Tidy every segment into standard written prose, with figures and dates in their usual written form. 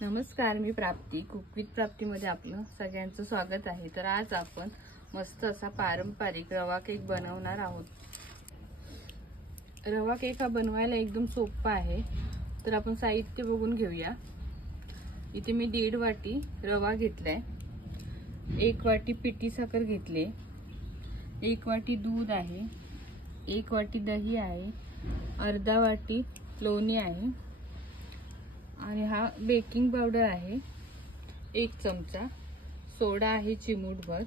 नमस्कार, मी प्राप्ती cook with प्राप्तीमध्ये आपलं सगळ्यांचं स्वागत आहे। तर आज आपण मस्त असा पारंपरिक रवा केक बनवणार आहोत। रवा केक हा बनवायला एकदम सोपा आहे। तर आपण साहित्य बघून घेऊया। इथे मी 1.5 वाटी रवा घेतलाय, 1 वाटी पिठी साखर घेतले, 1 वाटी दूध आहे, 1 वाटी दही आहे, अर्धा वाटी लोणी आहे आणि हा बेकिंग पावडर आहे 1 चमचा, सोडा आहे चिमूटभर।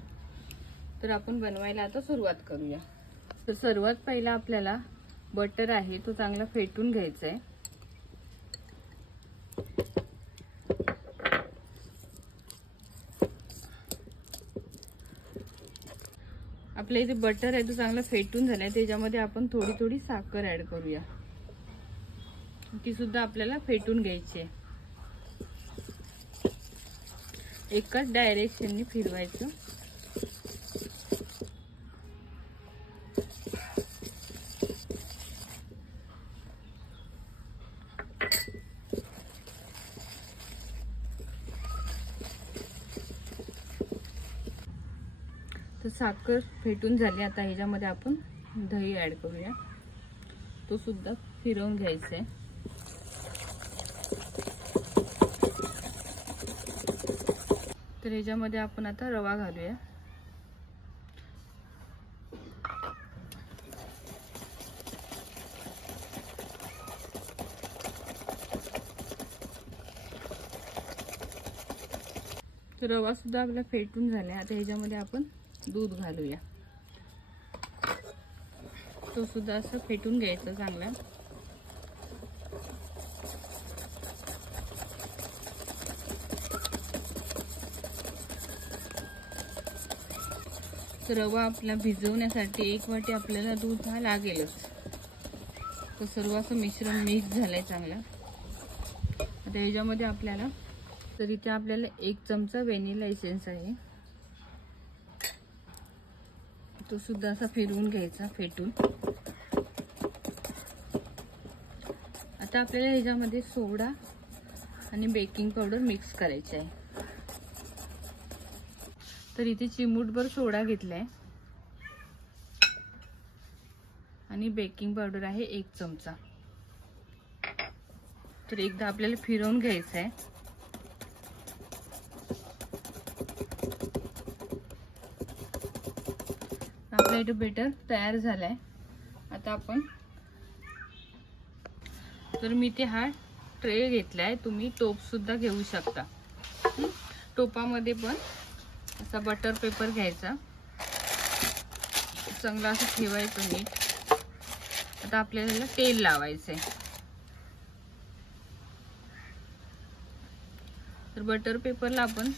तर आपण बनवायला आता सुरुवात करूया। तर सर्वात पहिला आपल्याला बटर आहे तो चांगला फेटून घ्यायचा आहे। आपल्या इथे बटर आहे तो चांगला फेटून झालाय, त्याच्यामध्ये आपण थोडी थोडी साखर ऍड करूया। ती सुद्धा आपल्याला फेटून घ्यायची आहे। एकाच डायरेक्शनने फिरवायचं। तर साखर फेटून झाली, आता ह्याच्यामध्ये आपण दही ऍड करूया। तो सुद्धा फिरवून घ्यायचा आहे। तर ह्याच्यामध्ये आपण आता रवा घालूया। तर रवा सुद्धा आपला फेटून झालाय, आता ह्याच्यामध्ये आपण दूध घालूया। तो सुद्धा असं फेटून घ्यायचं चांगला। तर रवा आपला भिजवण्यासाठी 1 वाटी आपल्याला दूध हा लागेलच। तर सर्व असं मिश्रण मिक्स झालंय चांगलं। आता ह्याच्यामध्ये आपल्याला तर इथे आपल्याला 1 चमचा व्हॅनिला एसेन्स आहे, तो सुद्धा असा फिरवून घ्यायचा फेटून। आता आपल्याला ह्याच्यामध्ये सोडा आणि बेकिंग पावडर मिक्स करायचे आहे। तर इथे चिमूटभर सोडा घेतलाय आणि बेकिंग पावडर आहे 1 चमचा। तर एकदा आपल्याला फिरवून घ्यायचं आहे। आपला इथे बेटर तयार झालाय। आता आपण तर मी ते हा ट्रे घेतलाय, तुम्ही टोप सुद्धा घेऊ शकता। टोपामध्ये पण असा बटर पेपर घ्यायचा, चांगला असं ठेवायचं नीट। आता आपल्याला तेल लावायचंय। तर बटर पेपरला आपण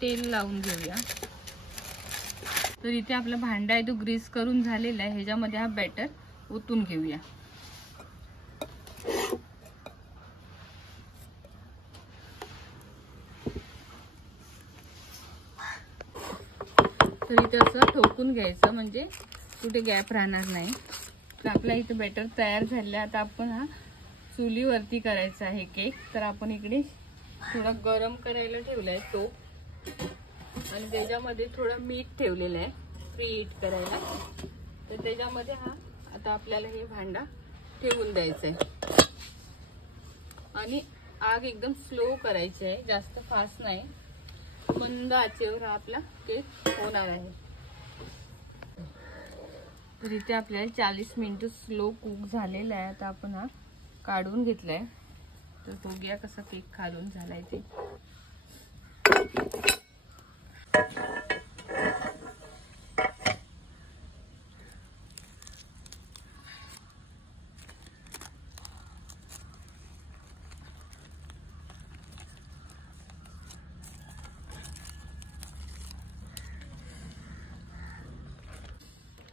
तेल लावून घेऊया। तर इथे आपला भांडा आहे तो ग्रीस करून झालेला आहे, ह्याच्यामध्ये हा बॅटर ओतून घेऊया। तर इथे असं ठोकून घ्यायचं, म्हणजे कुठे गॅप राहणार नाही। तर आपला इथे बॅटर तयार झाले। आता आपण हा चुलीवरती करायचा आहे केक। तर आपण इकडे थोडा गरम करायला ठेवलाय तो, आणि त्याच्यामध्ये थोडं मीठ ठेवलेलं आहे प्री हीट करायला। तर त्याच्यामध्ये हा आता आपल्याला हे भांडा ठेवून द्यायचा आहे आणि आग एकदम स्लो करायची आहे, जास्त फास्ट नाही। मंद आचेवर आपला केक होणार आहे। तर इथे आपल्याला 40 मिनिटं स्लो कुक झालेला आहे। आता आपण हा काढून घेतलाय। तर बघूया कसा केक खालून झालाय ते।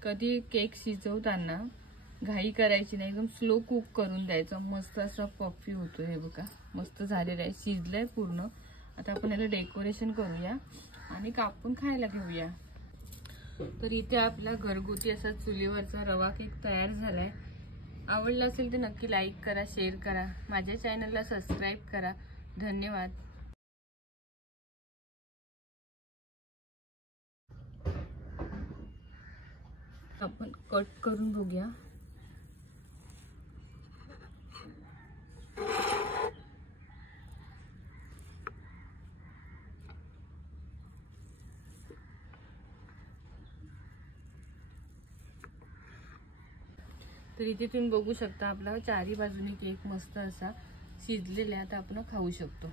कधी केक शिजवताना घाई करायची नाही, एकदम स्लो कुक करून द्यायचा। मस्त असा पफी होतो। हे बघा मस्त झालेला आहे, शिजलाय पूर्ण। आता आपण याला डेकोरेशन करूया आणि कापून खायला घेऊया। तर इथे आपला घरगुती असा चुलीवरचा रवा केक तयार झालाय। आवडला असेल तर नक्की लाईक करा, शेअर करा, माझ्या चॅनलला सबस्क्राईब करा। धन्यवाद। आपण कट करून बघूया. तर इथे तुम्ही बघू शकता आपला चारी बाजूने केक मस्त असा शिजलेला आहे. आता आपण खाऊ शकतो.